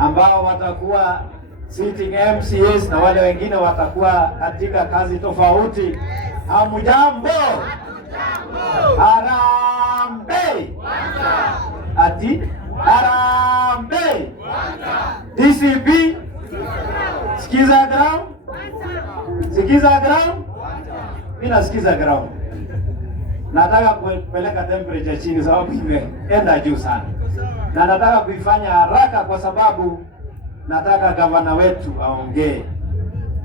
ambao watakuwa sitting MCAs na wale wengine watakuwa katika kazi tofauti. Hamujambo? Harambee! Ati harambee! DCP sikiza ground? Sikiza ground? Mimi nasikiza ground. Nataka kupeleka temperature chini sababu imeenda juu sana. Na nataka kuifanya haraka kwa sababu nataka gavana wetu aongee.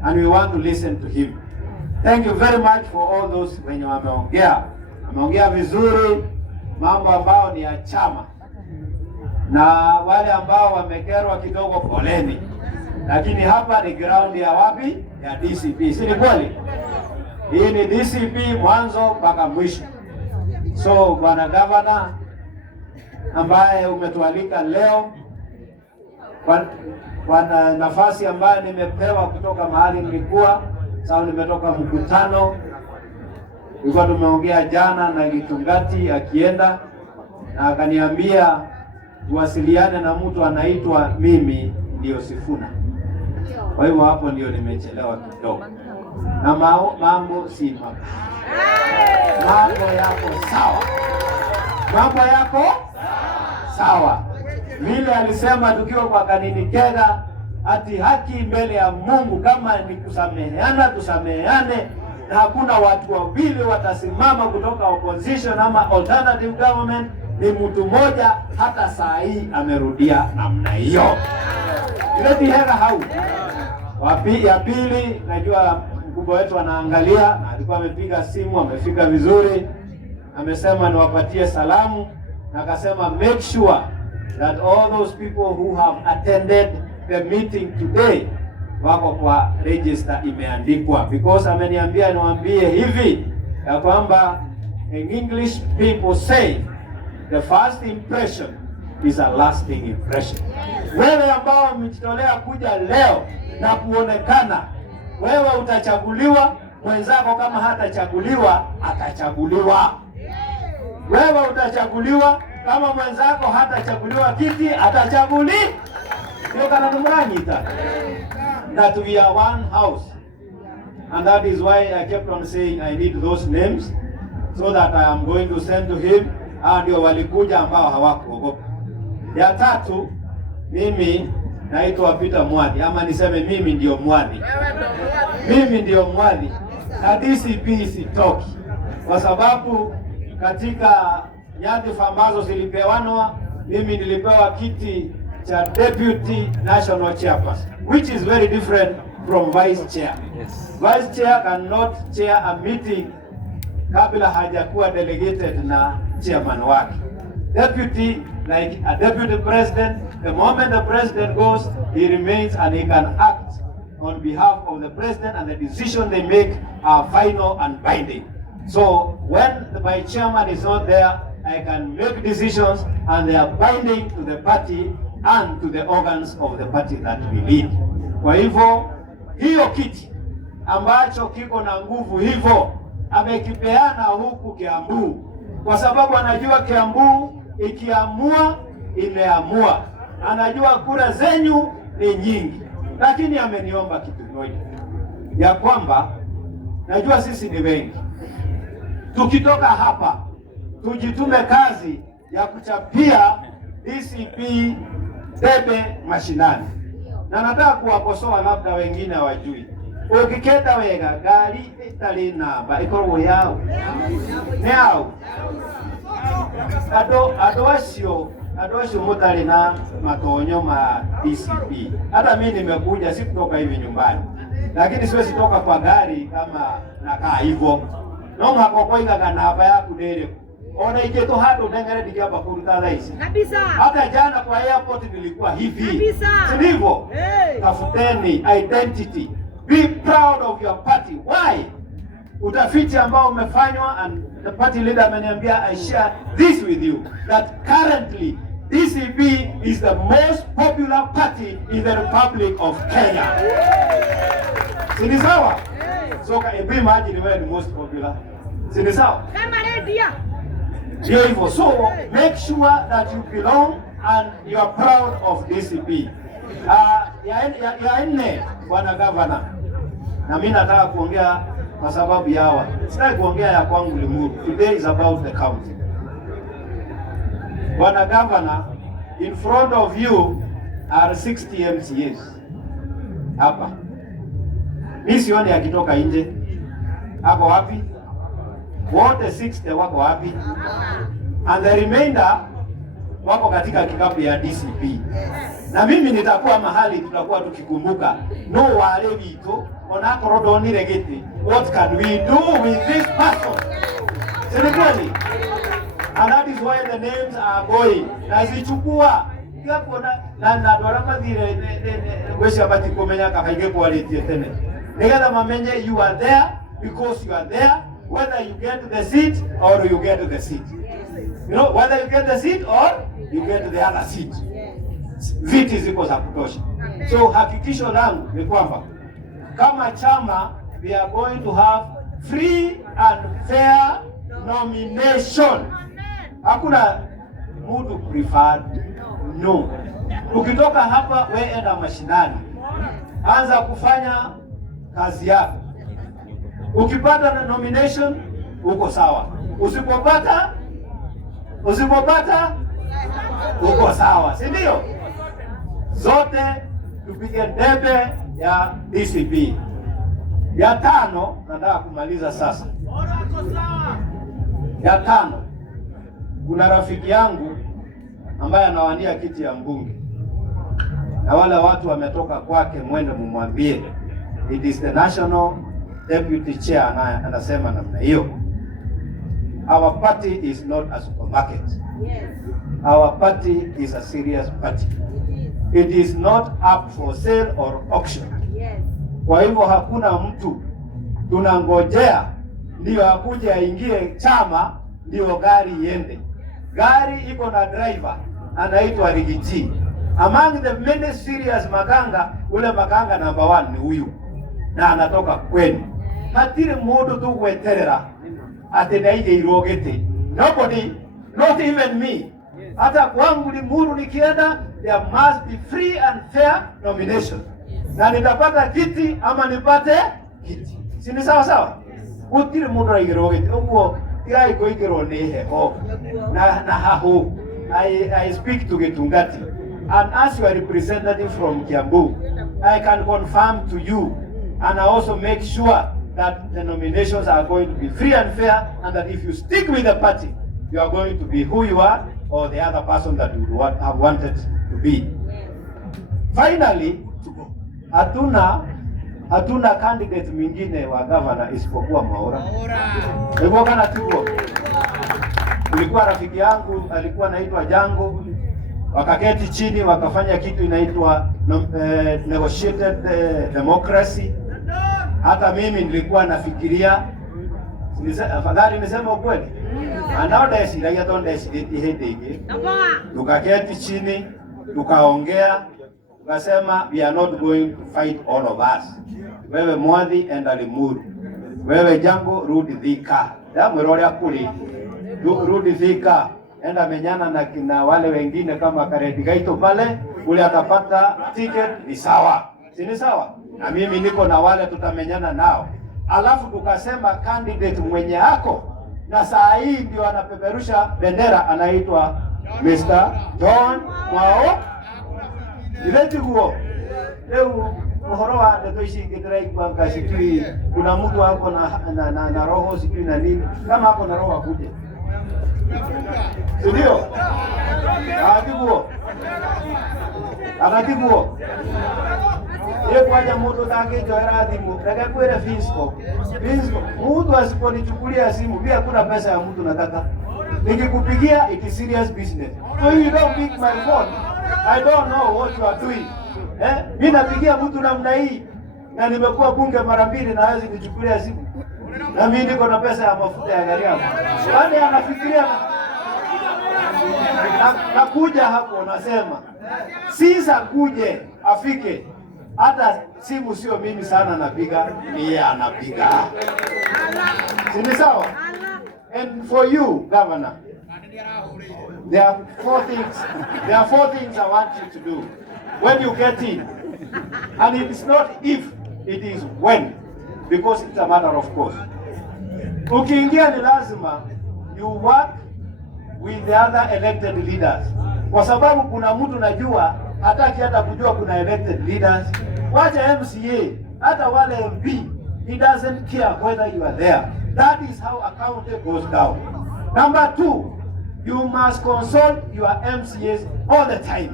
And we want to listen to him. Thank you very much for all those wenye wameongea. Ameongea vizuri mambo ambayo ni ya chama. Na wale ambao wamekerwa kidogo poleni. Lakini hapa ni ground ya wapi? Ya DCP. Si ni kweli? Hii ni DCP mwanzo mpaka mwisho. So bwana gavana ambaye umetualika leo kwa nafasi ambayo nimepewa kutoka mahali nilikuwa, sawa, nimetoka mkutano, tulikuwa tumeongea jana na Gitungati akienda na akaniambia tuwasiliane na mtu anaitwa mimi ndio Sifuna. Kwa hivyo hapo ndio nimechelewa kidogo. Na mambo si mambo yako sawa. Mambo yako sawa. Vile alisema tukiwa kwa kanini Kega, ati haki mbele ya Mungu kama ni kusameheana tusameheane, na hakuna watu wawili watasimama kutoka opposition ama alternative government, ni mtu mmoja. Hata saa hii amerudia namna hiyo. Ile hela hau. Ya pili, najua mkubwa wetu anaangalia na alikuwa amepiga simu, amefika vizuri. Amesema niwapatie salamu na akasema make sure that all those people who have attended the meeting today wako kwa register imeandikwa, because ameniambia niwaambie hivi ya kwamba in English people say the first impression is a lasting impression. Wewe ambao umejitolea kuja leo na kuonekana, wewe utachaguliwa, mwenzako kama hatachaguliwa atachaguliwa. Wewe utachaguliwa, kama mwenzako hatachaguliwa kiti atachaguliwa. Ndio kana numranyita. That we are one house. And that is why I kept on saying I need those names so that I am going to send to him. Ndio walikuja ambao hawakuogopa. Ya tatu, mimi naitwa Peter Mwadhi, ama niseme mimi ndio Mwadhi. Mimi ndio Mwadhi. Na DCP sitoki. Kwa sababu katika nyadhifa ambazo zilipewanwa, mimi nilipewa kiti cha Deputy National Chairperson, which is very different from Vice Chair. Yes. Vice Chair cannot chair a meeting kabla hajakuwa delegated na chairman wake. Deputy, like a deputy president, the moment the president goes, he remains and he can act on behalf of the president, and the decision they make are final and binding. So when the vice chairman is not there, I can make decisions and they are binding to the party and to the organs of the party that we lead. Kwa hivyo hiyo kiti ambacho kiko na nguvu hivyo amekipeana huku Kiambu, kwa sababu anajua Kiambu ikiamua imeamua, anajua kura zenyu ni nyingi. Lakini ameniomba kitu moja, ya kwamba najua sisi ni wengi, tukitoka hapa tujitume kazi ya kuchapia DCP debe mashinani. Na nataka kuwakosoa labda wengine hawajui. Ukiketa wega gari itali namba ikoro yao. Now adosho mutali na matonyo ma DCP. Hata mimi nimekuja si kutoka hivi nyumbani. Lakini siwezi toka kwa gari kama nakaa hivyo. Noma kwa koiga kanaba ya kudere. Ona iketo hato dengere dikiaba kuruta raisi. Kabisa. Hata jana kwa airport nilikuwa hivi. Kabisa. Sivyo? Hey. Tafuteni identity. Be proud of your party. Why? Utafiti ambao umefanywa, and the party leader ameniambia I share this with you, that currently DCP is the most popular party in the Republic of Kenya. Sini sawa? So can imagine where the most popular. Sini sawa? Kama redia. So make sure that you belong and you are proud of DCP. Ya nne, bwana governor, na mimi nataka kuongea kwa sababu yawa. Sitaki kuongea ya kwangu Limuru. Today is about the county. Bwana governor, in front of you are 60 MCAs. Hapa. Mimi sioni akitoka nje. Hapo wapi? Wote 60 wako wapi? And the remainder wako katika kikapu ya DCP. Na mimi nitakuwa mahali tutakuwa tukikumbuka no wale wito onakorodoni gete, what can we do with this person? Serikali. And that is why the names are going. Na zichukua yapo na dorama dire wesha bati komenya kafaige quality tene. Nigada mamenye you are there because you are there, whether you get the seat or you get the seat. You know, whether you get the seat or you get the other seat. Viti ziko za kutosha. So hakikisho langu ni kwamba kama chama we are going to have free and fair nomination. Hakuna mtu preferred. No. Ukitoka hapa we enda mashinani. Anza kufanya kazi yako. Ukipata na nomination uko sawa. Usipopata uko sawa. Si ndio? Zote tupige debe ya DCP. Ya tano nataka kumaliza sasa. Ya tano, kuna rafiki yangu ambaye anawania kiti ya mbunge. Na wale watu wametoka kwake, mwende mumwambie it is the national deputy chair anasema namna hiyo. Our party is not a supermarket. Yes. Our party is a serious party. It is not up for sale or auction. Yes. Kwa hivyo hakuna mtu tunangojea ndio akuje aingie chama ndio gari iende. Gari iko na driver anaitwa Rigiji. Among the many serious makanga, ule makanga number 1 ni huyu. Na anatoka kwenu. Hatire modo tu kweterera atenaije irogete. Nobody, not even me. Hata kwangu Limuru nikienda, there must be free and fair nomination. Na nitapata kiti ama nipate kiti. Si ni sawa sawa? Utire modo irogete. Ugo tiga iko igero nehe ho. Na haho. I speak to Getungati. And as you are representative from Kiambu, I can confirm to you and I also make sure that the nominations are going to be free and fair, and that if you stick with the party, you are going to be who you are or the other person that you would have wanted to be. Finally, hatuna candidate mwingine wa governor isipokuwa Mwaura. Hivyo kana tuko. Ulikuwa rafiki yangu alikuwa anaitwa Jango, wakaketi chini wakafanya kitu inaitwa negotiated democracy. Hata mimi nilikuwa nafikiria afadhali nisema ukweli. Anaodesi raia tondesi hidege. Tukaketi chini, tukaongea, tukasema we are not going to fight all of us. Wewe Mwadhi enda Limuru. Wewe Jango rudi Thika. Damu role akuli. Rudi Thika. Enda menyana na wale wengine kama Karedi Gaito pale, ule atapata ticket ni sawa. Si ni sawa? Na mimi niko na wale tutamenyana nao. Alafu tukasema candidate mwenye hako na saa hii ndio anapeperusha bendera anaitwa Mr. John Mwao. Ileti huo. Leo uhoroa ndio ishingitrai kwa kasitui. Kuna mtu hapo na roho sijui na nini. Kama hapo na roho akuje. Ndio. Anatibuo. Yeye kwaja mtu take joera thimu. Daga kwenda Fisco. Mtu asiponichukulia simu pia kuna pesa ya mtu nataka. Nikikupigia it is serious business. So you don't pick my phone. I don't know what you are doing. Mimi napigia mtu namna hii na nimekuwa bunge mara 2 na hawezi kuchukulia simu. Na mimi niko na pesa ya mafuta ya gari yangu. Wale anafikiria na kuja hapo nasema sisa kuje afike hata simu sio mimi sana napiga, yeye anapiga. Si sawa? And for you governor, There are four things. There are four things I want you to do when you get in, and it is not if, it is when, because it's a matter of course. Ukiingia ni lazima you work with the other elected leaders, kwa sababu kuna mtu najua hataki hata kujua kuna elected leaders. Wacha MCA, hata wale MP, he doesn't care whether you are there. That is how accounting goes down. Number two, you must consult your MCAs all the time.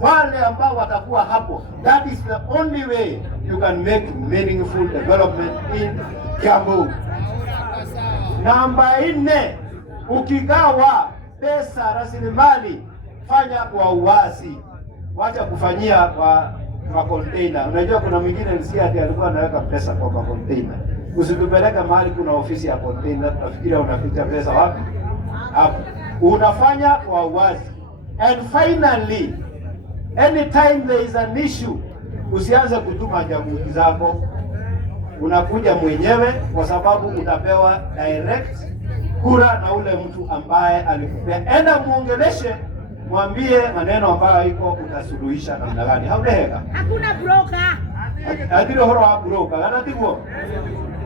Wale ambao watakuwa hapo, that is the only way you can make meaningful development in Kiambu. Namba 4, ukigawa pesa rasilimali, fanya kwa uwazi. Wacha kufanyia kwa container. Unajua kuna mwingine nisikia ati alikuwa anaweka pesa kwa container. Usitupeleka mahali kuna ofisi ya container, tunafikiria unaficha pesa wapi? Hapo. Unafanya kwa uwazi. And finally, anytime there is an issue, usianze kutuma jamii zako. Unakuja mwenyewe, kwa sababu utapewa direct kura na ule mtu ambaye alikupea. Enda muongeleshe, mwambie maneno ambayo iko, utasuluhisha namna gani. Haudeheka. Hakuna broker. Adiro horo broker. Anatiko.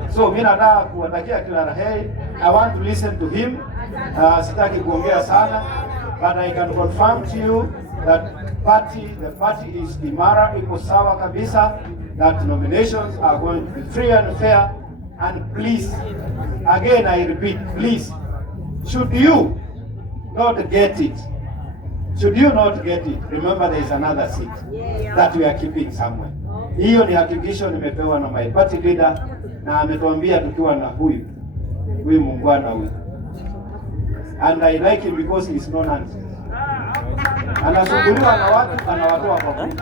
So mimi nataka kuwatakia kila la heri. I want to listen to him. Sitaki kuongea sana, but I can confirm to you that the party is imara, iko sawa kabisa, that nominations are going to be free and fair. And please, again I repeat, please, should you not get it, remember there is another seat that we are keeping somewhere. Hiyo ni hakikisho nimepewa na my party leader, na ametuambia tukiwa na huyu muungwana huyu. And I like him because he is no nonsense. Anasumbuliwa na watu, anawatoa kwa group.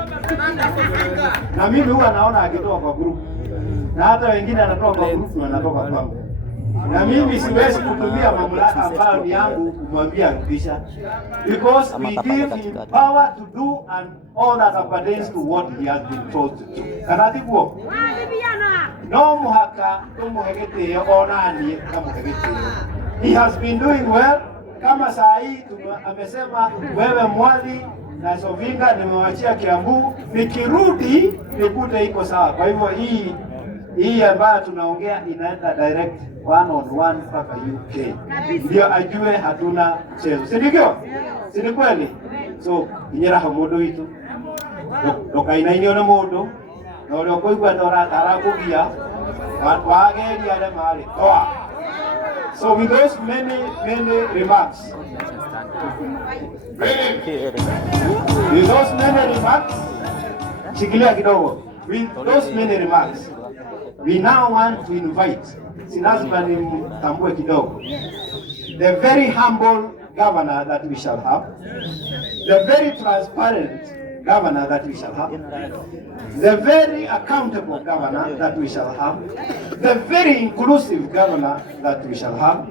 Na mimi huwa naona akitoa kwa group. Na hata wengine anatoa kwa group na anatoka kwangu. Na mimi siwezi kutumia mamlaka ambayo ni yangu kumwambia rudisha. Because we give him power to do and all that appertains to what he has been told to do. Kanatikuo? No muhaka, tumuhegete onani kamuhegete. He has been doing well. Kama saa hii amesema wewe Mwali na Sovinga nimewachia Kiambu, nikirudi nikute iko sawa. Kwa hivyo hii ambayo tunaongea inaenda direct one on one mpaka UK. Ndio ajue hatuna mchezo. Si ndio? Si ni kweli? So inyera hamodo itu. Dokaina iniona modo. Na leo kwa ndora tarakugia. Wageni ale mahali. Toa. So with those many remarks, shikilia kidogo. With those many remarks, we now want to invite, sinazima nimtambue kidogo, the very humble governor that we shall have, the very transparent governor that we shall have, the very accountable governor that we shall have, the very inclusive governor that we shall have,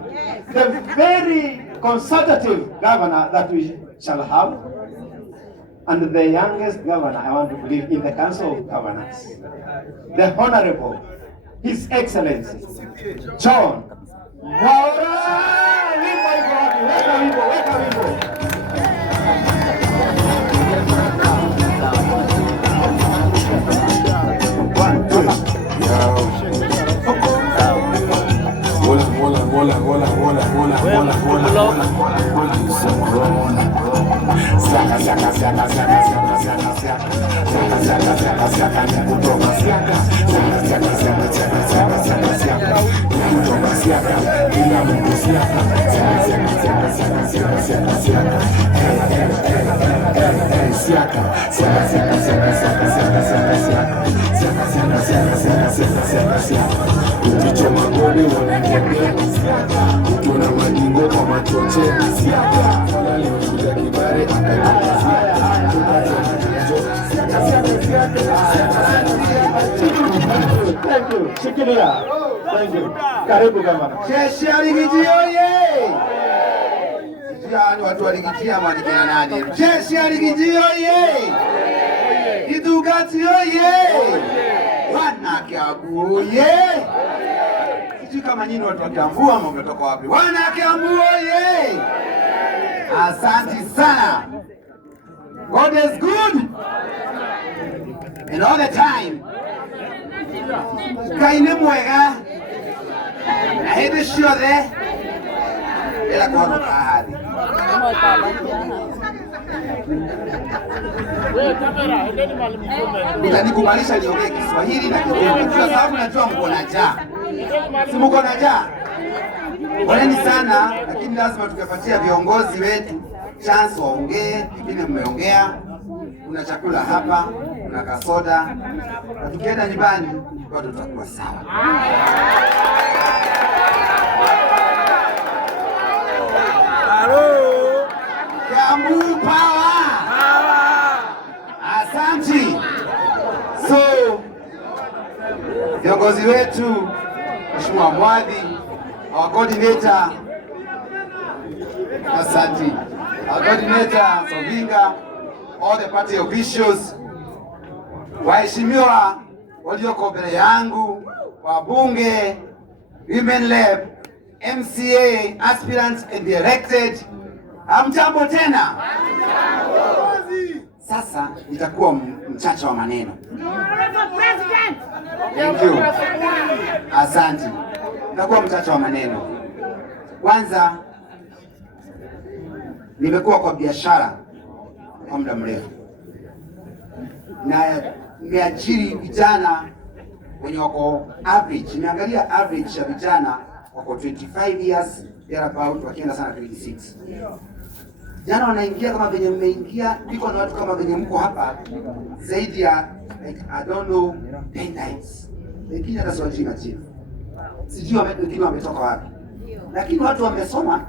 the very consultative governor that we shall have, and the youngest governor, I want to believe, in the Council of Governors, the Honorable, His Excellency, John Mwaura. Thank you. Shikilia. Thank you. Karibu gavana. Jeshi ya Ligiji oye! Sijui watu wa Ligiji ama ni kina nani? Jeshi ya Ligiji oye! Kidugati oye! Wana Kiambu oye! Sijui kama nyinyi watu wa Kiambu ama mmetoka wapi? Wana Kiambu oye! Asante sana. God is good and all the time. Kaine mwega na hĩndĩ ciothe ila kũhonoka hathi. Nitanikubalisha niongee Kiswahili na Kizungu kwa sababu najua mko na njaa. Si mko na njaa? Poleni sana, lakini lazima tukapatia viongozi wetu chance waongee. Vingine mmeongea, kuna chakula hapa, kuna kasoda, na tukienda nyumbani bado tutakuwa sawa. Halo, Kiambu power. Asante. So viongozi wetu, Mheshimiwa Mwadhi, our coordinator, asante, our coordinator Sovinga, all the party officials, waheshimiwa walioko mbele yangu, wabunge, women rep, MCA, aspirants and the elected, hamjambo tena. Sasa nitakuwa mchache wa maneno. Thank you. Asante. Nitakuwa mchache wa maneno. Kwanza, nimekuwa kwa biashara kwa muda mrefu na nimeajiri vijana wenye wako average. Nimeangalia average ya vijana wako 25 years thereabout, wakienda sana 26. Jana wanaingia kama venye mmeingia, niko na watu kama venye mko hapa zaidi ya like, I don't know 10 times. Lakini hata sio jina chief. Sijui wametoka wapi. Lakini watu wamesoma.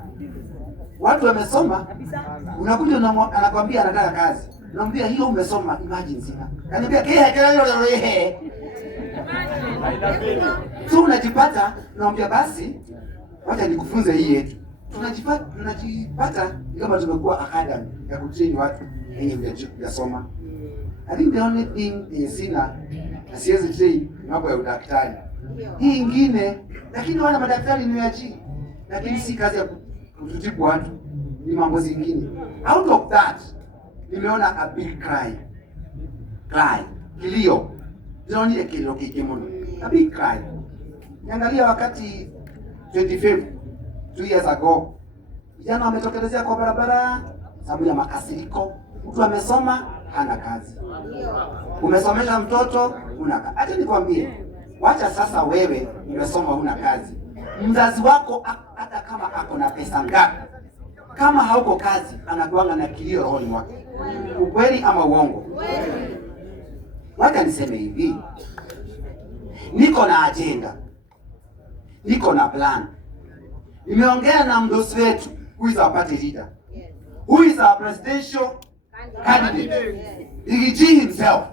Unakuja anakuambia anataka kazi. Unamwambia hiyo umesoma, imagine sina. Ananiambia kile so unajipata, unamwambia basi wacha nikufunze hii yetu. Tunajipata kama tumekuwa academy ya kutrain watu wenye hujasoma. I think the only thing sina na siwezi train mambo ya udaktari. Hii ingine, lakini wana madaktari nimeajiri. Lakini si kazi ya kutibu watu, ni mambo zingine. Out of that, nimeona a big cry. Kilio. Ndio ile kilio kikimono. A big cry. Niangalia wakati 25 2 years ago, vijana wametokelezea kwa barabara sababu ya makasiriko. Mtu amesoma hana kazi. Umesomesha mtoto huna kazi. Acha nikwambie, wacha sasa wewe umesoma huna kazi. Mzazi wako hata kama ako na pesa ngapi, kama hauko kazi anakuanga na kilio rohoni mwake. Ukweli ama uongo? Wacha niseme hivi. Niko na agenda. Niko na plan. Nimeongea na mdosi wetu, who is our party leader, who is our presidential candidate, Rigiji himself.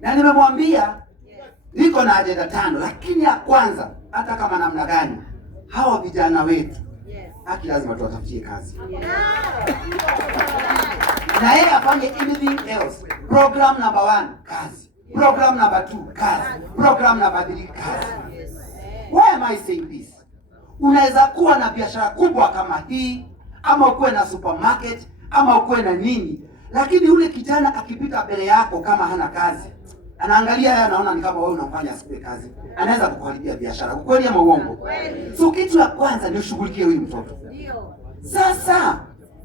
Na nimemwambia niko na agenda 5, lakini ya kwanza, hata kama namna gani, hawa vijana wetu haki lazima tuwatafutie kazi. Na yeye afanye anything else. Program number 1, kazi. Program number 2, kazi. Program number 3, kazi. Why am I saying this? Unaweza kuwa na biashara kubwa kama hii, ama ukuwe na supermarket, ama ukuwe na nini, lakini ule kijana akipita mbele yako kama hana kazi, anaangalia yeye, anaona ni kama wewe unamfanya asipe kazi, anaweza kukuharibia biashara. Ukweli ama uongo? So kitu la kwanza ni ushughulikie huyu mtoto. Sasa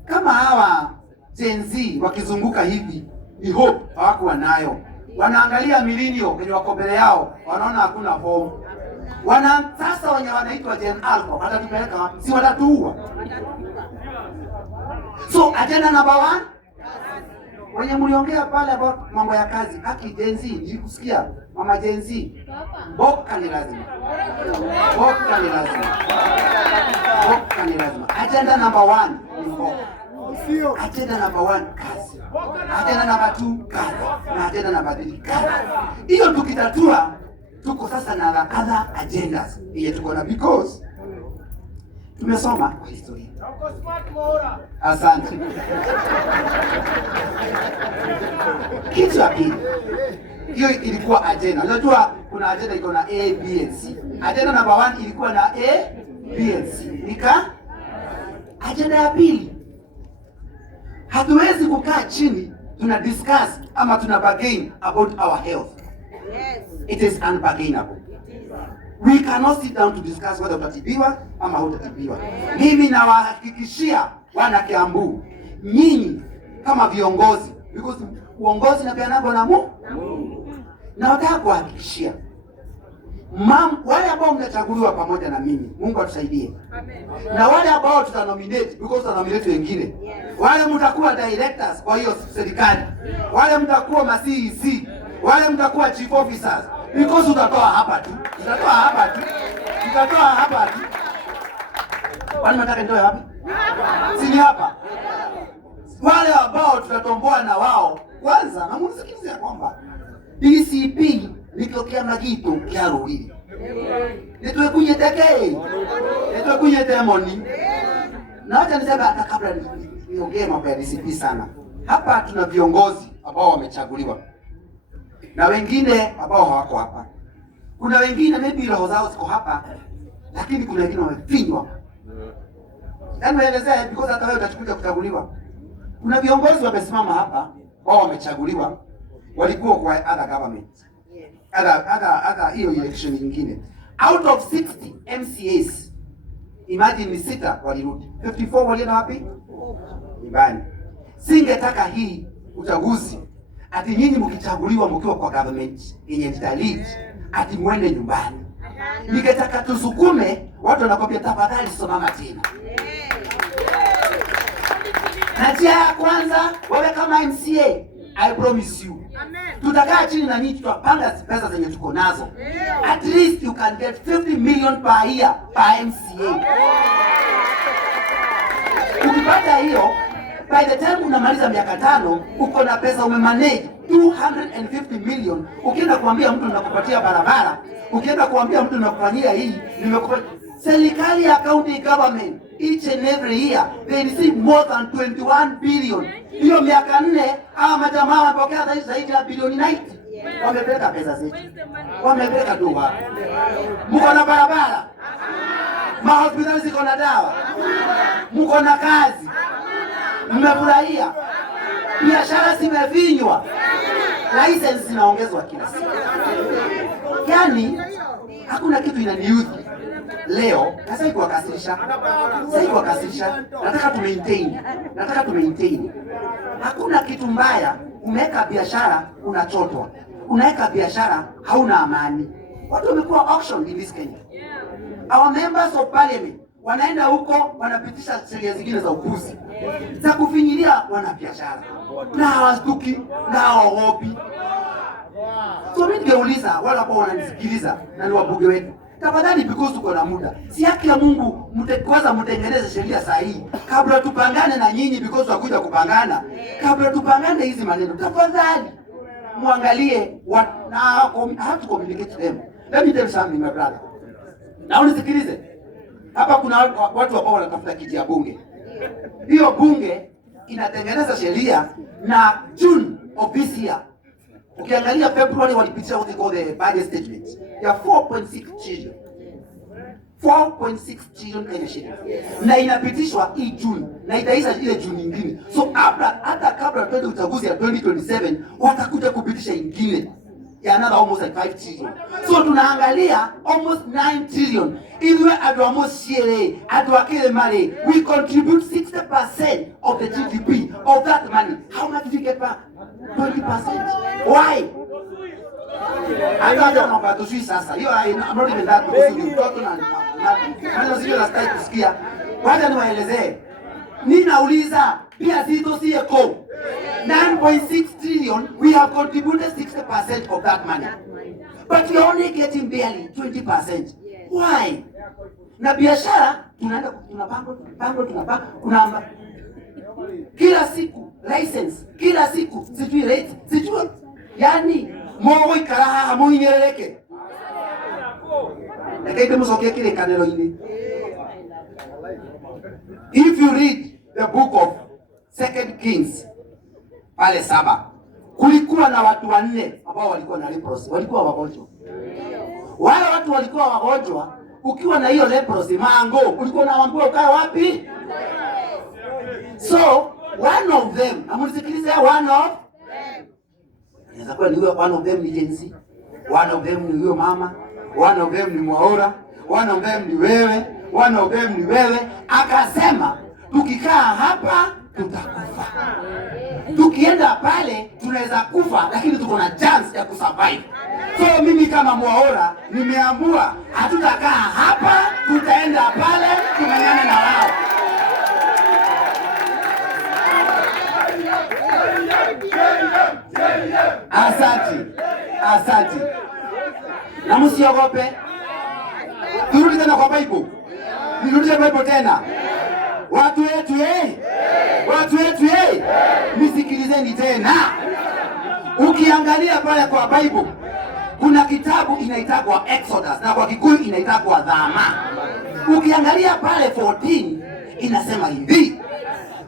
kama hawa Gen Z wakizunguka hivi, ni hope hawakuwa nayo. Wanaangalia milinio kwenye wako mbele yao, wanaona hakuna form. Sasa wenye wanaitwa Gen Alpha watatupeleka, si watatuua. So agenda number 1, wenye mliongea pale about mambo ya kazi, haki Gen Z, nilikusikia mama Gen Z. Boka ni lazima. Agenda number 1 ni boka. Agenda number 1, kazi. Agenda number 2, kazi. Na agenda number 3, kazi. Hiyo tukitatua, tuko sasa na other agendas ile tuko na, because tumesoma kwa historia. Asante. Kitu ya pili, hiyo ilikuwa agenda. Unajua kuna agenda iko na A, B and C. Agenda number 1 ilikuwa na A, B and C. Agenda ya pili Hatuwezi kukaa chini tuna discuss ama tuna bargain about our health. Yes. It is unbargainable. We cannot sit down to discuss whether utatibiwa ama hutatibiwa. Mimi nawahakikishia wana Kiambu, nyinyi kama viongozi, because uongozi na pianago na Mungu. Na nataka kuhakikishia wale ambao mnachaguliwa pamoja na mimi, Mungu atusaidie. Amen. Na wale ambao tutanominate, because tutanominate wengine. Yes. Wale mtakuwa directors kwa hiyo serikali. Wale mtakuwa ma CEC, wale mtakuwa chief officers, because tutatoa hapa tu. Tutatoa hapa tu. Tutatoa hapa tu. Wale mnataka nitoe wapi? Si ni hapa. Wale ambao tutatomboa na wao, kwanza na msikilize kwamba DCP nikokea magitu kya ruriri. Nitwe kunyetekei. Nitwe kunyetemoni. Na wacha niseme hata kabla niongee mambo ya DCP sana. Hapa tuna viongozi ambao wamechaguliwa. Na wengine ambao hawako hapa. Kuna wengine maybe roho zao ziko hapa, lakini kuna wengine wamefinywa. Yaani naelezea because hata wewe utachukuja kuchaguliwa. Kuna viongozi wamesimama hapa, wao wamechaguliwa, walikuwa kwa other government. Other hiyo election nyingine. Out of 60 MCAs, imagine ni 6 walirudi. 54 walienda wapi? Nyumbani. Singetaka hii uchaguzi ati nyinyi mkichaguliwa mkiwa kwa government yenye lead ati mwende nyumbani. Ningetaka tusukume watu wanakwambia tafadhali simama tena. Na njia ya kwanza, wewe kama MCA, I promise you. Tutakaa chini na nyinyi tutapanga pesa zenye tuko nazo. At least you can get 50 million per year per MCA. Ukipata hiyo, by the time unamaliza miaka 5, uko na pesa umemanage 250 million. Ukienda kuambia mtu ninakupatia barabara, ukienda kuambia mtu ninakufanyia hii, nimekupatia. Serikali ya county government each and every year they receive more than 21 billion. Hiyo miaka 4 hawa majamaa wamepokea zaidi ya bilioni 90. Wamepeleka pesa zetu. Wamepeleka dola. Mko na barabara? Mahospitali ziko na dawa? Mko na kazi? Mmefurahia? Biashara zimevinywa? License zinaongezwa kila siku. Yaani hakuna kitu inaniudhi leo. Sasa kuwakasirisha. Nataka tu maintain. Hakuna kitu mbaya umeweka biashara unachotwa. Unaweka biashara hauna amani. Watu wamekuwa auction in this Kenya. Our members of parliament wanaenda huko wanapitisha sheria zingine za upuzi za kufinyilia wanabiashara. Na hawastuki, na hawaogopi. So mimi ningeuliza wale ambao wananisikiliza na ni wabunge wetu. Tafadhali because tuko na muda. Si haki ya Mungu kwanza mtengeneze sheria sahihi kabla tupangane na nyinyi because tutakuja kupangana. Kabla tupangane hizi maneno. Tafadhali muangalie how to communicate to them. Let me tell you something my brother. Na unisikilize. Hapa kuna watu ambao wanatafuta kiti ya bunge. Hiyo bunge inatengeneza sheria na June of this year. Ukiangalia February walipitisha what they call the budget statement ya 4.6 trillion. 4.6 trillion Kenya shillings. Na inapitishwa hii June na itaisha ile June nyingine. So hata kabla twende uchaguzi ya 2027 watakuja kupitisha nyingine ya another almost like 5 trillion. So tunaangalia almost 9 trillion. Iwe adu almost share adu akile money, we contribute 60% of the GDP of that money. How much do you get back? 20%. Why? I don't know about the Swiss sasa. I'm not even that because you talk na sio last time kusikia. Wacha niwaelezee. Ninauliza pia zito sieko. 9.6 trillion, we have contributed 60% of that money. But we are only getting barely 20%. Why? Na biashara tunaenda tunapanga kila siku license, kila siku sijui rate, sijui yani moyo ikaraha muinyereke. Nakaita musokia kile kanelo ini. If you read the book of 2 Kings pale 7, kulikuwa na watu 4 ambao walikuwa na leprosy, walikuwa wagonjwa. Wale watu walikuwa wagonjwa, ukiwa na hiyo leprosy mango, ulikuwa unaambiwa ukae wapi? So one of them, amunisikilize, one of them. Inaweza kuwa ni huyo one of them ni Jensi, one of them ni huyo mama, one of them ni Mwaura, one of them ni wewe, one of them ni wewe. Akasema tukikaa hapa tutakufa. Tukienda pale tunaweza kufa, lakini tuko na chance ya kusurvive. So mimi kama Mwaura nimeamua hatutakaa hapa, tutaenda pale tumenyana na wao. Asante. Na msiogope. Turudi tena kwa Bible. Nirudie Bible tena. Watu wetu nisikilizeni tena. Ukiangalia pale kwa Bible kuna kitabu inaitwa Exodus na kwa Kikuyu inaitwa Dhama. Ukiangalia pale 14 inasema hivi.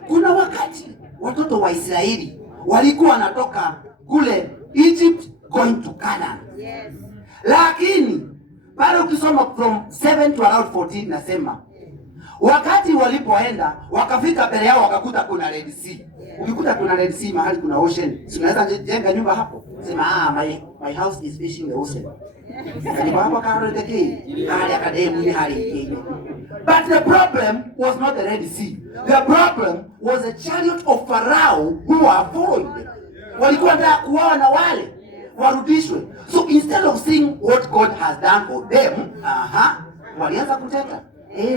Kuna wakati watoto wa Israeli walikuwa wanatoka kule Egypt going to Canaan. Yes. Lakini pale ukisoma from 7 to around 14 nasema wakati walipoenda wakafika mbele yao wakakuta kuna Red Sea. Ukikuta kuna Red Sea mahali kuna ocean, unaweza jenga nyumba hapo. Sema my house is facing the ocean. Kani baba karo the key. Hali akademu ni hali. But the problem was not the Red Sea. The problem was a chariot of Pharaoh who were following them. Walikuwa nataka kuoa na wale warudishwe. So instead of seeing what God has done for them, walianza kuteka.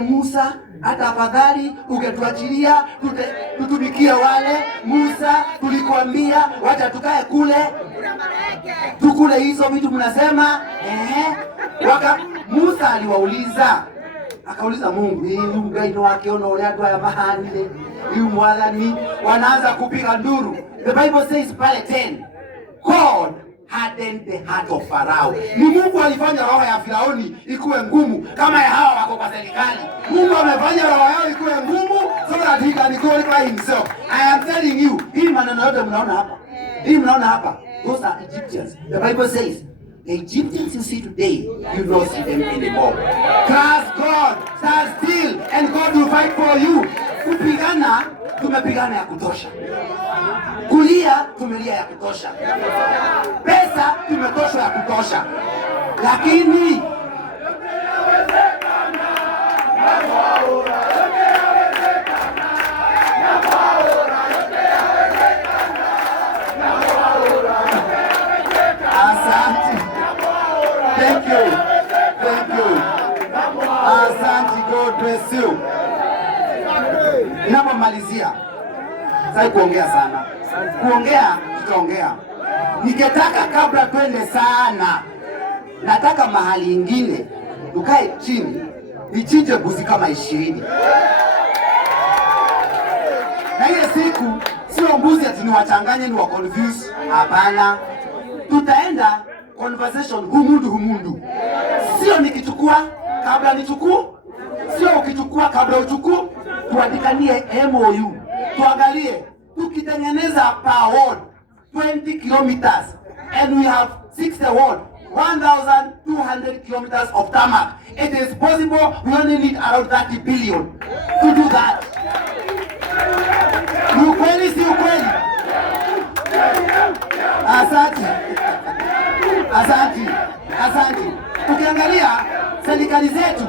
Musa, hata afadhali ungetuachilia tutumikie wale. Musa, tulikuambia wacha tukae kule tukule hizo vitu mnasema. Musa aliwauliza, akauliza Mungu, mgaino wake ono ule atu ya mahanile yu mwadhani, wanaanza kupiga nduru. The Bible says pale 10, God hardened the heart of Pharaoh. Ni Mungu alifanya roho ya Firaoni ikuwe ngumu kama ya hawa wako kwa serikali. Mungu amefanya roho yao ikuwe ngumu so that he can glorify himself. I am telling you, hii maneno yote mnaona hapa. Hii mnaona hapa. Those are Egyptians. The Bible says, the Egyptians you see today, you don't see them anymore. Trust God, stand still, and God will fight for you. Kupigana, tumepigana ya kutosha. Kulia, tumelia ya kutosha. Pesa, tumetosha ya kutosha. Lakini Thank you. Asante, God bless you. Ninapomalizia, sasa kuongea sana. Kuongea, tutaongea. Nikitaka kabla twende sana, nataka mahali ingine, tukae chini, nichinje mbuzi kama 20. Na ile siku, sio mbuzi ati niwachanganye ni wa confuse. Hapana. Tutaenda conversation humundu. Sio nikichukua kabla nichukue, sio ukichukua kabla uchukue. Tuandikanie MOU. Tuangalie tukitengeneza per ward 20 kilometers and we have 60 ward 1,200 kilometers of tarmac. It is possible. We only need around 30 billion to do that. Ni ukweli, si ukweli? Asante. Ukiangalia serikali zetu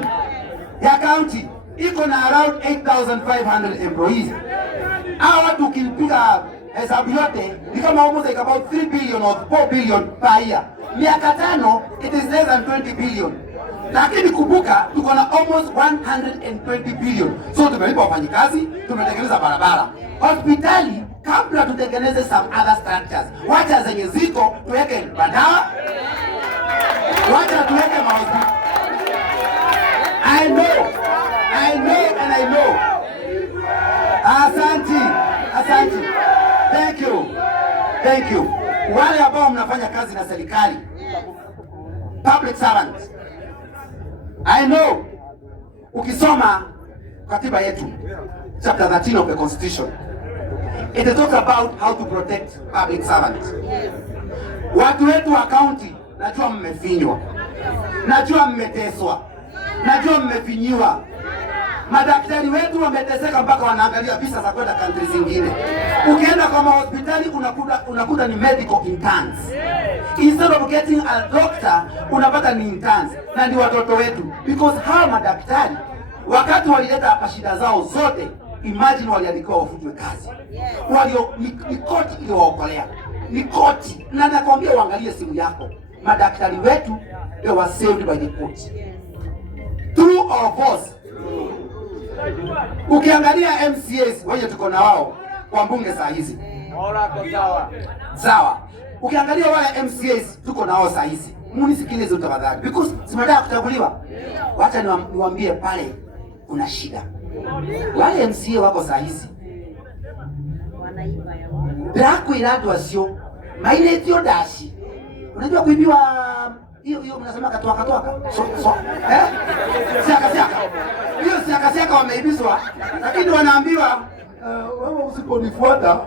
ya county iko na around 8,500 employees. Hawa watu ukipiga hesabu yote ni kama almost like about 3 billion or 4 billion per year. Miaka 5 it is less than 20 billion. Lakini kumbuka tuko na almost 120 billion. So tumelipa wafanyikazi, tumetengeneza barabara. Hospitali kabla tutengeneze some other structures. Wacha zenye ziko tuweke madawa. Wacha tuweke mahospitali. I know. Asante. Thank you. Wale ambao mnafanya kazi na serikali, public servants, I know. Ukisoma katiba yetu chapter 13 of the constitution, it talks about how to protect public servants. Watu wetu wa county, najua mmefinywa, najua mmeteswa, najua mmefinyiwa. Madaktari wetu wameteseka mpaka wanaangalia visa za kwenda country zingine. Ukienda kwa hospitali unakuta ni medical interns. Instead of getting a doctor, unapata ni interns. Na ni watoto wetu. Because hawa madaktari wakati walileta hapa shida zao zote, imagine waliandikwa wafutwe kazi. Ni koti iliwaokolea. Ni koti. Na nakwambia uangalie simu yako. Madaktari wetu they were saved by the court. True or false? Ukiangalia MCAs wenye tuko na wao kwa bunge saa hizi. Sawa. Ukiangalia wale MCAs tuko na wao saa hizi. Munisikilize utafadhali because simataka kuchaguliwa. Wacha niwaambie pale kuna shida. Wale MCA wako saa hizi. Brako iladwa sio. Mainetio dashi. Unajua kuibiwa hiyo mnasema katoa. Siaka. Hiyo siaka wameibizwa. Lakini wanaambiwa wewe usiponifuata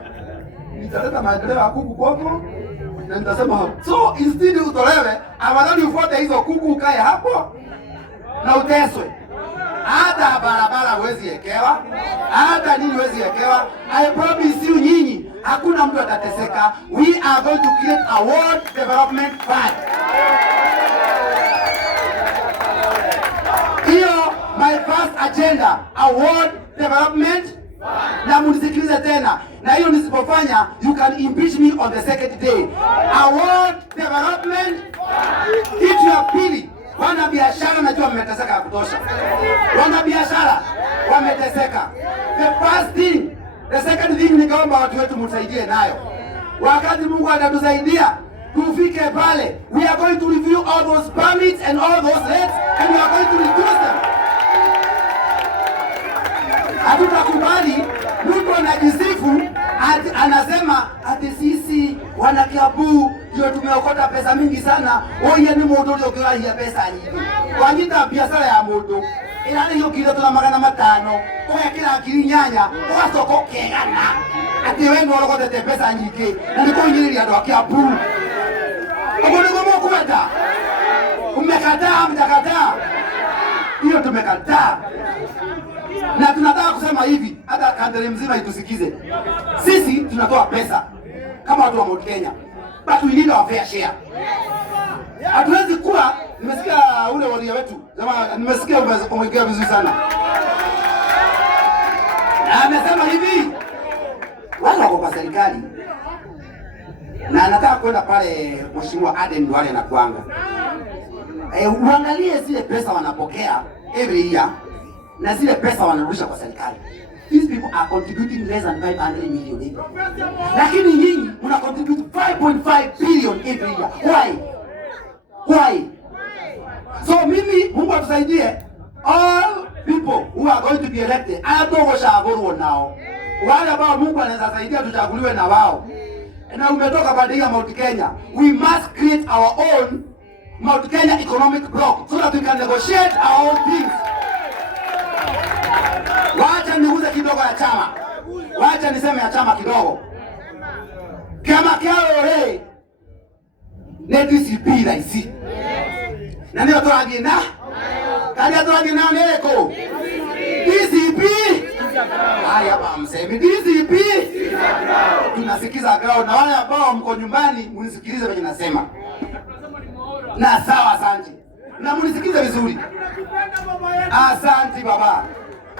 nitaleta maendeleo ya kuku kwako na nitasema hapo. So instead utolewe, afadhali ufuate hizo kuku ukae hapo na uteswe. Hata barabara huwezi ekewa, hata nini huwezi ekewa. I promise you nyinyi, hakuna mtu atateseka. We are going to create a world development fund. Hiyo my first agenda, a world development fund. Na munisikilize tena. Na hiyo nisipofanya, you can impeach me on the second day. A world development fund. Kitu ya pili, wana biashara najua mmeteseka ya kutosha. Wana biashara wameteseka. The first thing, the second thing ni kwamba watu wetu msaidie nayo. Wakati Mungu atatusaidia tufike pale, we are going to review all those permits and all those rates and we are going to reduce them. Hatutakubali mtu anajisifu anasema ati sisi wana Kiambu ndio tumeokota pesa mingi sana. Oye ni mtu ndio kirahia pesa nyingi. Wanyita biashara ya mtu. Ila hiyo kilo tuna 500. Oya kila kilinyanya, oya soko kegana. Ati wewe ndio unakote pesa nyingi. Ndiko nyinyi ndio wa Kiambu. Ugongo kwenda. Umekataa mtakataa. Hiyo tumekataa. Na tunataka kusema hivi, hata kandari mzima itusikize. Sisi tunatoa pesa kama watu wa Mount Kenya. But we need our fair share. Hatuwezi kuwa, nimesikia ule walia wetu. Jamaa nimesikia umeongea vizuri sana. Na amesema hivi, wale wako kwa serikali. Na anataka kwenda pale Mheshimiwa Aden Duale na kuanga. Uangalie zile pesa wanapokea every year. Na zile pesa wanarudisha kwa serikali. These people are contributing less than 500 million every year. Lakini nyinyi mna contribute 5.5 billion every year. Why? So mimi Mungu atusaidie, all people who are going to be elected atogoshaagurwo nao. Wale ambao Mungu anaweza saidia tuchaguliwe na wao. Na umetoka badia Mount Kenya. We must create our own Mount Kenya economic bloc so that we can negotiate our own things. Wacha niuze kidogo ya chama. Wacha niseme ya chama kidogo. Kama kiao re ne DCP raisi. Na ndio tuagie na. Kali tuagie na neko. DCP. Haya hapa mseme DCP. Tunasikiza gao na wale ambao mko nyumbani mnisikilize venye nasema. Na sawa asante. Na mnisikilize vizuri. Asante baba.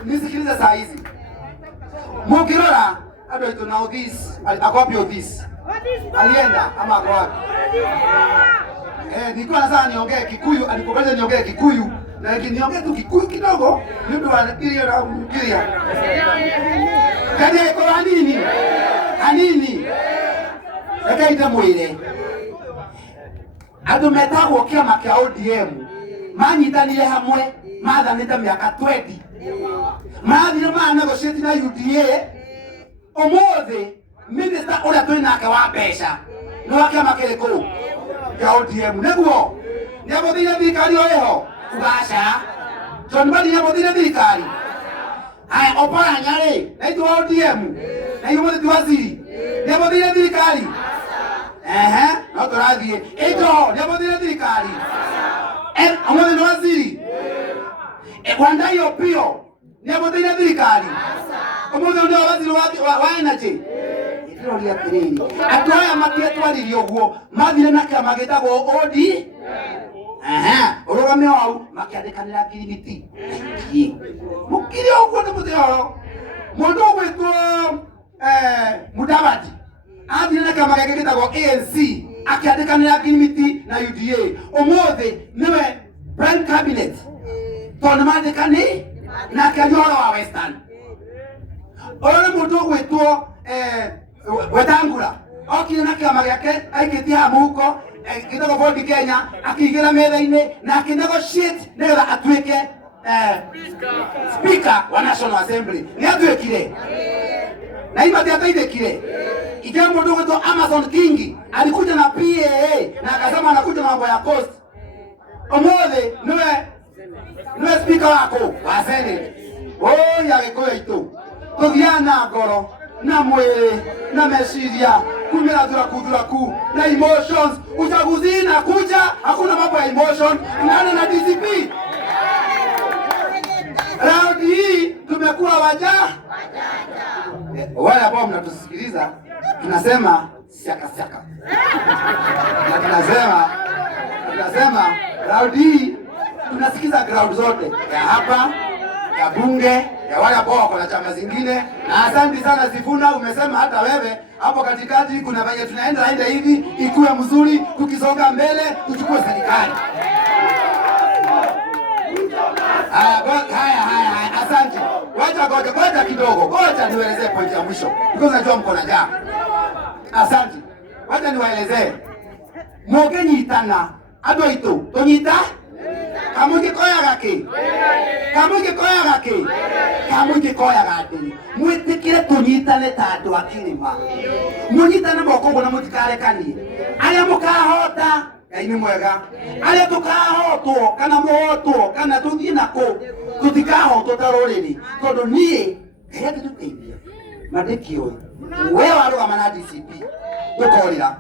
Nisikilize saa hizi. Mukirora, I don't know this. A copy of this. Alienda ama ako wapi? Nilikuwa nataka niongee Kikuyu, alikubali niongee Kikuyu, na niongee tu Kikuyu kidogo, ndio anafikiria na kumkiria. Kani kwa nini? Anini? Akaita mwile. Adumetagwo kiama kia ODM. Manyitanire hamwe, mathanite miaka 20. Mathire negotiate na UDA. Omothe minister uria twi nake wa mbeca ni wa kiama kiriko kia ODM niguo ni amuthire thirikari o iho ugaca John Mbadi ni amuthire thirikari aya Oparanya ri na itu wa ODM na imuthi waziri ni amuthire thirikari no turathie ito ni amuthire thirikari amuthi ni waziri Wandai Opio ni aboteire thirikari umuthi ndio waziri wa energy ndio ria tiriri atoya matietwaririo guo mathire na kama gitagwo OD urugame wao makiandikanira kirimiti mukiri oguo ni muthio mundu gwitwo Mudavadi athire na kama gitagwo ANC akiandikanira kirimiti na UDA umuthi niwe prime cabinet tondu mandikani na kanyoro wa Western ora mundu gwitwo Wetangula okire na kama yake aikitia muko kitoko Ford Kenya akigira metha-ini na akinegotiate nigetha atuike speaker wa National Assembly ni atuikire na imati ataithikire ikia mundu gwitwo Amazon King alikuja na PAA na akasema anakuja mambo ya cost umuthi niwe speaker wako wa Senate ya gikuyu itu tuthiana ngoro na mwili na mesiria kumira thuraku na emotions uchaguzi na kuja hakuna mambo ya emotion nani na DCP round hii tumekuwa wajanja wale ambao mnatusikiliza tunasema siaka na tunasema round hii tunasikiza ground zote ya hapa ya bunge ya wale ambao wako na chama zingine. Na asante sana Sifuna, umesema hata wewe hapo katikati kuna venye tunaenda hivi ikuwe mzuri, tukisonga mbele tuchukue serikali. Haya, asante. Ngoja kidogo. Ngoja niwaelezee point ya mwisho. Because najua mko na njaa. Asante. Ngoja niwaelezee. Mugenyitana ado ito. Tonyita? Kamuge koya gake. Mwitikire tunyitane ta andu akirima. Munyitane moko na mutikarekanie. Aria mukahota Ngai ni mwega. Aria tukahotwo kana muhotwo kana tuthie nako tutikahotwo ta ruriri tondu nie reke tuteithie mandikio wewe warugama na DCP tukorira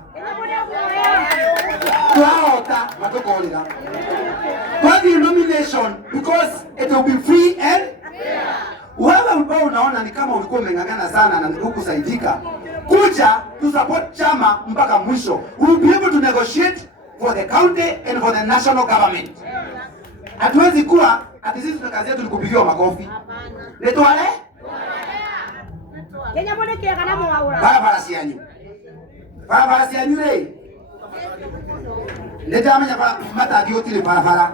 twahota matukorira twathie nomination because it will be free and wewe ambao unaona ni kama ulikuwa umeng'ang'ana sana na hukusaidika kuja to support chama mpaka mwisho. We will be able to negotiate for the county and for the national government. Hatuwezi kuwa ati sisi kazi yetu ni kupigiwa makofi. Netwale? Kenya mwone kiaga na mwaura. Barabara cianyu rĩ. Nitamenya matagi utile barabara.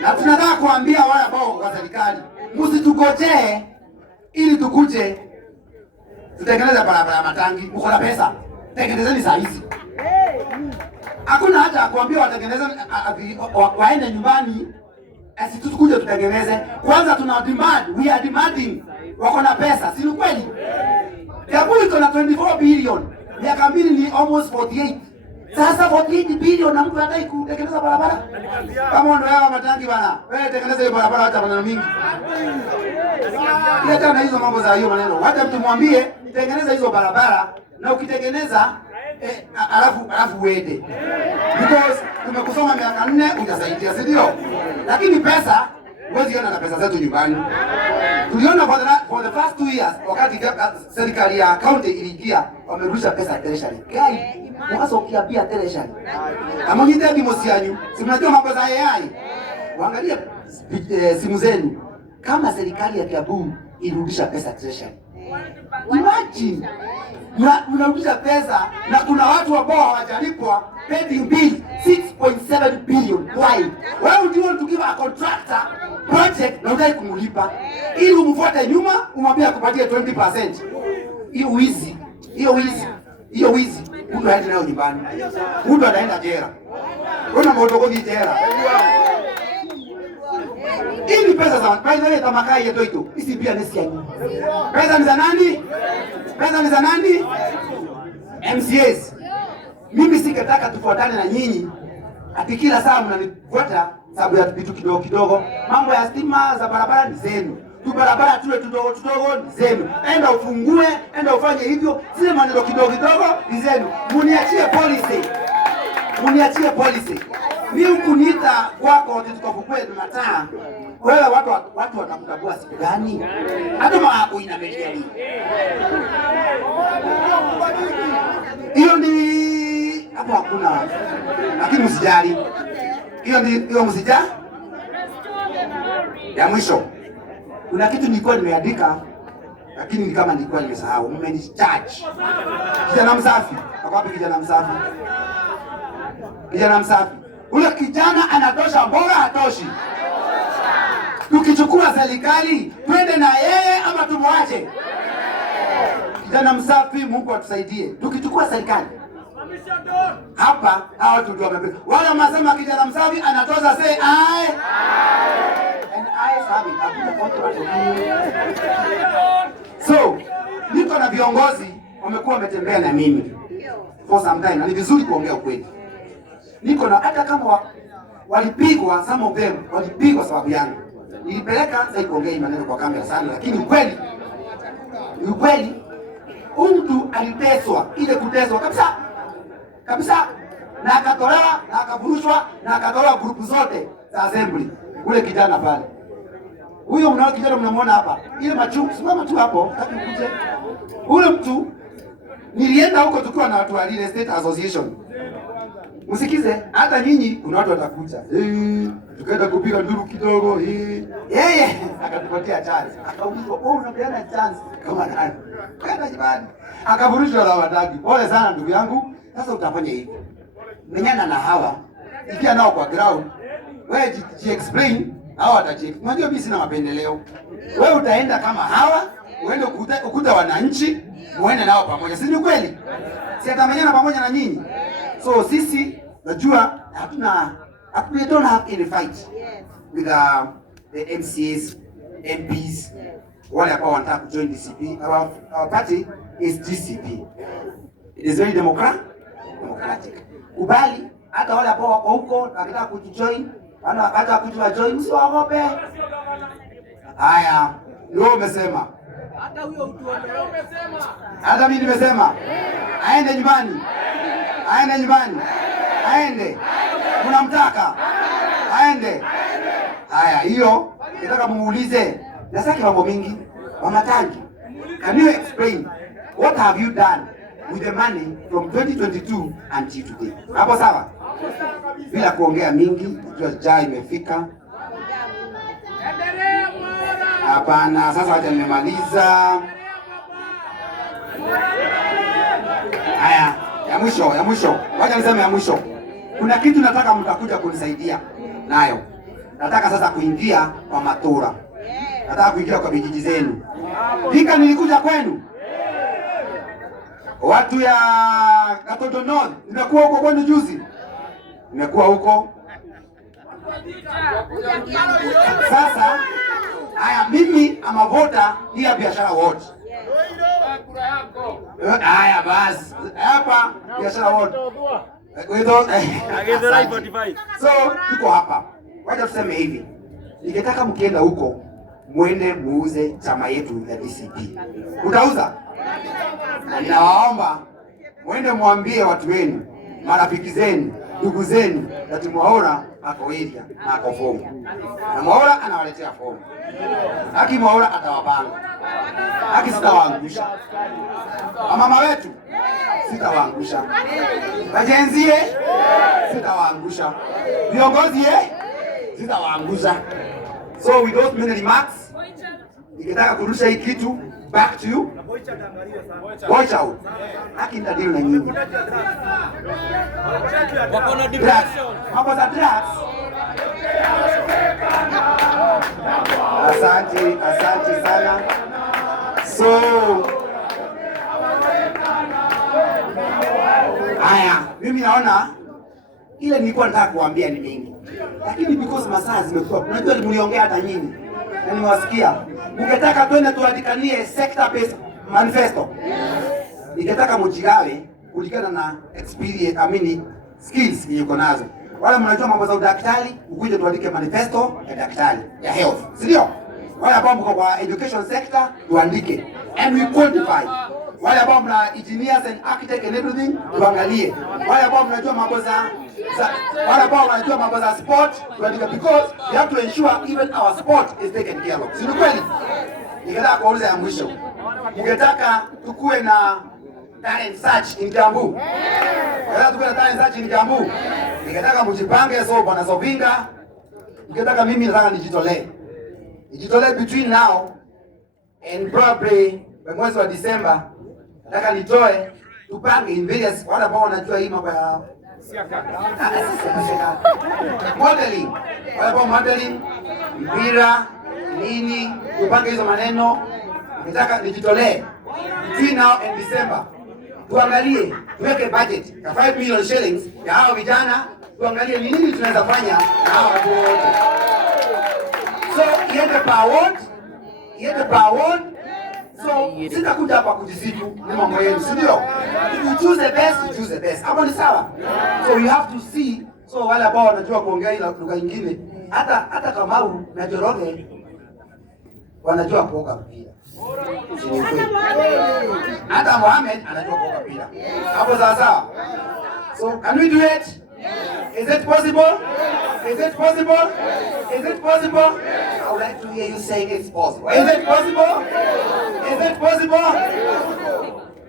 Na tunataka kuambia wale ambao kwa serikali, msitugojee ili tukuje tutengeneze barabara ya Matangi. Mko na pesa? Tengenezeni saa hizi. Hakuna haja kuambia watengeneze waende nyumbani asi tukuje tutengeneze. Kwanza tuna demand, we are demanding. Wako na pesa, si kweli? Kiambu iko na 24 billion. Miaka mbili ni almost 48. Sasa 48 billion na mtu hataki kutengeneza barabara. Kama ndio yao Matangi bana. Wewe tengeneza hiyo barabara hata maneno mingi. Leta na hizo mambo za hiyo maneno. Hata mtu mwambie tengeneza hizo barabara na ukitengeneza alafu uende. Because tumekusoma miaka 4 hujasaidia, si ndio? Lakini pesa huwezi ona na pesa zetu nyumbani. Tuliona for the first 2 years wakati serikali ya county iliingia wamerusha pesa treasury. Gai, mwaso kiambia treasury. Kama nyite bimo sianyu, si mnajua mambo za AI. Waangalie simu zenu kama serikali ya Kiambu ilirudisha pesa treasury. Imagine mnarudisha pesa na kuna watu ambao hawajalipwa pending bill 6.7 billion. Why? Why would you want to give a contractor project na unataka kumlipa ili umfuate nyuma umwambie akupatie 20%? Hiyo wizi mtu haendi nayo nyumbani. Mtu anaenda jela. Kuna mdogo ni jela. Ili pesa za by the way tamakai yetu ito isi pia nesi yangu. Pesa ni za nani? Pesa ni za nani? MCAs. Mimi sikataka tufuatane na nyinyi. Ati kila saa mnanifuata sababu ya vitu kidogo. Mambo ya stima za barabara ni zenu. Tu barabara tule tudogo ni zenu. Enda ufungue, enda ufanye hivyo. Zile maneno kidogo ni zenu. Muniachie policy. Mimi ukuniita kwako tukafukue mataa. Wewe watu watakutambua siku gani? Hata maako inamelia hii. Hiyo ni hapo hakuna. Lakini msijali. Hiyo msijali. Ya mwisho. Kuna kitu nilikuwa nimeandika lakini ni kama nilikuwa nimesahau. Mmenichaji. Kijana msafi. Kwa wapi kijana msafi? Kijana msafi. Ule kijana anatosha, mbona hatoshi? Tukichukua serikali, twende na yeye ama tumwache? Kijana msafi, Mungu atusaidie. Tukichukua serikali. Hapa hao watu ndio wamepewa. Wale wanasema kijana msafi anatosha, say I. And I sabi, hakuna control. So, niko na viongozi wamekuwa wametembea na mimi for some time, na ni vizuri kuongea ukweli. Niko na hata kama walipigwa, some of them walipigwa sababu yangu. Nilipeleka sasa kuongea maneno kwa kamera sana, lakini ukweli mtu aliteswa, ile kuteswa kabisa na akatolewa na akavurushwa na akatolewa grupu zote za assembly. Ule kijana pale, huyo mnao kijana mnamuona hapa, ile machu simama tu hapo, takukuje ule mtu. Nilienda huko tukiwa na watu wa Real Estate Association. Msikize, hata nyinyi kuna watu watakuja. Tukaenda kupiga nduru kidogo. Yeye akatupatia chance. Akaulizwa, "Oh, unapeana chance kama nani?" Kaenda nyumbani. Akavurushwa na wadagi. Pole sana ndugu yangu. Sasa utafanya hivi. Menyana na hawa. Ikia nao kwa ground. Wewe explain, hawa wataje. Unajua mimi sina mapendeleo. Wewe utaenda kama hawa, uende ukuta wananchi, uende nao pamoja. Si ni kweli? Si atamenyana pamoja na nyinyi. So sisi najua we don't have any fight with the MCAs, MPs, wale ambao wanataka kujoin DCP. Our party is DCP. It is very democratic. Kubali hata wale ambao wako huko wakitaka kujoin, hata kujua join, usiwaogope. Haya, ndio umesema. Hata huyo mtu umesema. Hata mimi nimesema. Aende nyumbani. Aende. Unamtaka? Aende. Haya, hiyo nataka muulize. Nasaki mambo mingi. Mama Tangi, can you explain what have you done with the money from 2022 until today? Hapo sawa? Bila kuongea mingi, jua imefika. Hapana, sasa wacha nimemaliza. Haya, ya mwisho. Wacha niseme ya mwisho. Kuna kitu nataka mtakuja kunisaidia nayo. Nataka sasa kuingia kwa matura. Nataka kuingia kwa vijiji zenu. Hika nilikuja kwenu. Watu ya Katoto North, nimekuwa huko kwenu juzi. Nimekuwa huko. Sasa haya, mimi ama voter ya biashara wote. Haya basi. Hapa biashara wote. So tuko hapa. Wacha tuseme hivi. Nikitaka mkienda huko muende muuze chama yetu ya DCP. Utauza? Ninawaomba muende muambie watu wenu, marafiki zenu, ndugu zenu, ati Mwaura ako area na ako fomu. Na Mwaura anawaletea fomu. Haki Mwaura atawapanga. Haki sitawaangusha. Mama wetu sitawaangusha. Wajenzie sitawaangusha. Viongozi sitawaangusha. So with those many remarks, nikitaka kurusha hii kitu back to you. Watch out. Haki nitadili na nyinyi. Wako na depression. Hapo za drugs. Asante sana. So haya, mimi naona ile nilikuwa nataka kuambia ni mingi. Lakini because masaa zimekuwa, unajua mliongea hata nyinyi. Na nimewasikia. Ukitaka twende tuandikanie sector based manifesto. Nikitaka mjigawe kulingana na experience, skills yuko nazo. Wala mnajua mambo za udaktari, ukuje tuandike manifesto ya daktari, ya health. Si ndio? Wale ambao mko kwa education sector tuandike and we quantify. Wale ambao mna engineers and architects and everything tuangalie. Wale ambao mnajua mambo za Wale ambao wanajua mambo za sport tuandike, because we have to ensure even our sport is taken care of. Si kweli? Nikataka kuuliza ya mwisho. Mngetaka tukue na talent search in Kiambu? Nikataka tukue na talent search in Kiambu. Nikataka mjipange, so bwana Sovinga, nikataka mimi nataka nijitolee. Nijitolee between now and probably mwezi wa December. Nataka nitoe tupange in various, wale ambao wanajua hii mambo ya modeling, wale ambao modeling, mpira, nini, tupange hizo maneno. Nataka nijitolee between now and December. Tuangalie, tuweke budget ya 5 million shillings ya hao vijana, tuangalie ni nini tunaweza fanya na hao watu wote. So, iende per ward. So, sitakuja hapa kujisifu ni mambo yenu, si ndio? If you choose the best, you choose the best. Hapo ni sawa. So, you have to see. So, wale ambao wanajua kuongea ile lugha nyingine, hata Kamau na Njoroge wanajua kuoga mpira. Hata Mohamed anajua kuoga mpira. Hapo sawa. So, can we do it? Is it possible? Is it possible? Is it possible? I would like to hear you saying it's possible. Is it possible? Is it possible?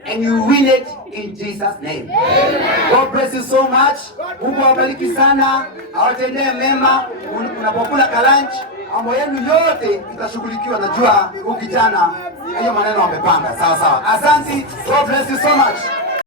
And you win it in Jesus' name. God bless you so much. Mungu awabariki sana. Awatendee mema. Unapokula lunch, mambo yenu yote itashughulikiwa. Najua huyu kijana hiyo maneno amepanga. Sawa. Asante. God bless you so much.